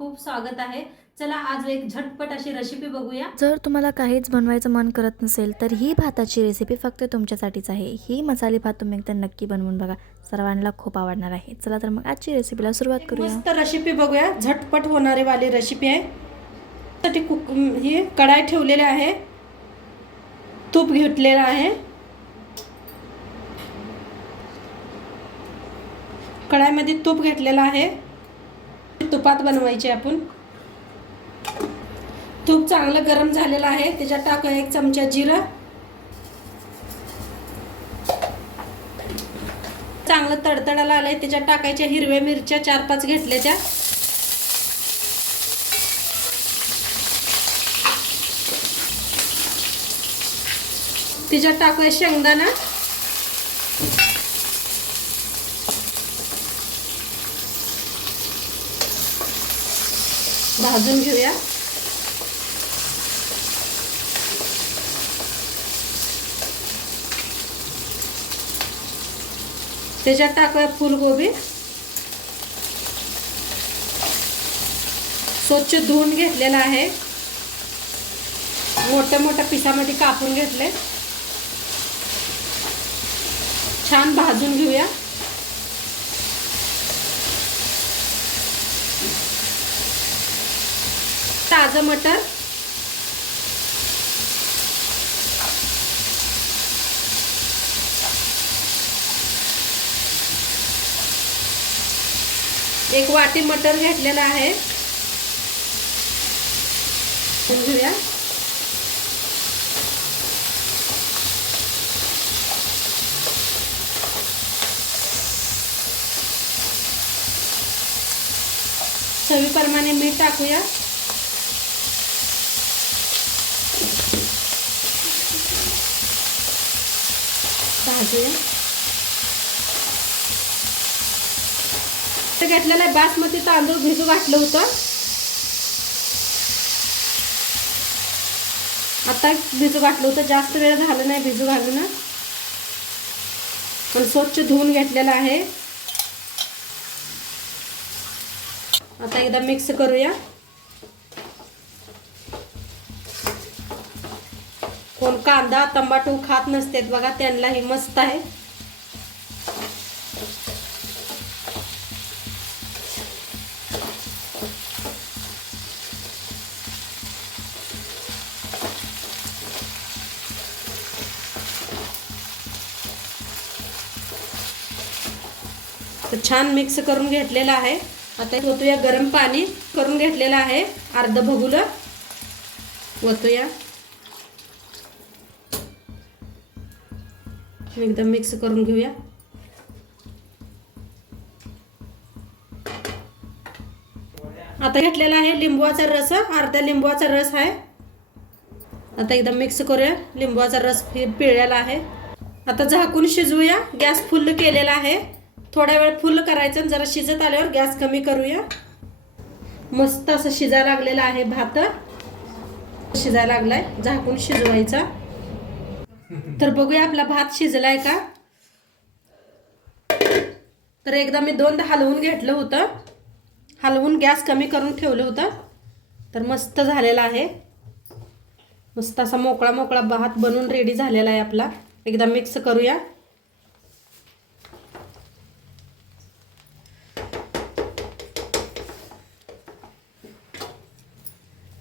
खूप स्वागत आहे. चला आज एक झटपट अशी रेसिपी बघूया. जर तुम्हाला काहीच बनवायचं मन करत नसेल तर ही भाताची रेसिपी फक्त तुमच्यासाठीच आहे. ही मसाले भात तुम्ही एकदा नक्की बनवून बघा. सर्वांना खूप आवडणार आहे. चला तर मग आजची रेसिपीला सुरुवात करूया. मस्त रेसिपी बघूया. झटपट होणारी वाली रेसिपी आहे. साठी कुक ही कढाई ठेवलेली आहे. तूप घेतलेलं आहे. कढाईमध्ये तूप घेतलेलं आहे. तुपात बनवायचे आपण. तूप चांगलं गरम झालेलं आहे. त्याच्यात टाकू एक चमचा जिरं. चांगलं तडतडाला आलंय. त्याच्यात टाकायच्या हिरव्या मिरच्या चार पाच घेतल्याच्या. त्याच्यात टाकूया शेंगदाणा. भाजून घेऊया. त्याच्यात टाकूया फुलगोबी स्वच्छ धुवून घेतलेला आहे. मोठ्या मोठ्या पिसामध्ये कापून घेतले. छान भाजून घेऊया. ताजं मटर. एक वाटी मटर घेतलेला आहे. घेऊया. चवीप्रमाणे मीठ टाकूया. भाजूया ते घेतलेलं आहे बासमती तांदूळ भिजू घातलं होतं. आता भिजू घातलं होतं. जास्त वेळ झालं नाही भिजू घालून ना पण स्वच्छ धुवून घेतलेलं आहे. आता एकदा मिक्स करूया. कोण कांदा तंबाटू खात नसतात बघा त्यांना हे मस्त आहे. तर छान मिक्स करून घेतलेला आहे. आता ओतूया गरम पाणी करून घेतलेलं आहे. अर्ध भगुलं ओतूया एकदम मिक्स करून घेऊया. आता घेतलेला आहे लिंबूचा रस अर्ध्या लिंबूचा रस आहे. आता एकदम मिक्स करूया. लिंबूचा रस पिळलेला आहे. आता झाकून शिजवूया. गॅस फुल केलेला आहे. थोडा वेळ फुल करायचं आणि जरा शिजत आल्यावर गॅस कमी करूया. मस्त असं शिजायला लागलेला आहे भात. शिजायला लागलाय. झाकून शिजवायचा. तर बघूया आपला भात शिजलाय का? तर एकदा मी दोनदा हलवून घेतलं होतं. हलवून गॅस कमी करून ठेवलं होतं. तर मस्त झालेला आहे. मस्त असा मोकळा मोकळा भात बनून रेडी झालेला आहे आपला. एकदा मिक्स करूया.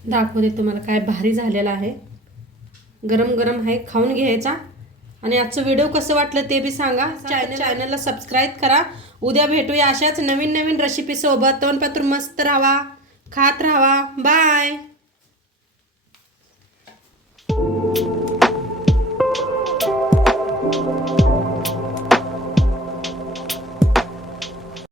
दाखवते तुम्हाला काय भारी झालेला आहे. गरम गरम आहे खाऊन घ्यायचा. आणि आजचं व्हिडिओ कसं वाटलं ते बी सांगा. चॅनल चॅनलला सबस्क्राईब करा. उद्या भेटूया अशाच नवीन नवीन रेसिपी सोबत. तोंडपात्र मस्त राहा. खात राहा. बाय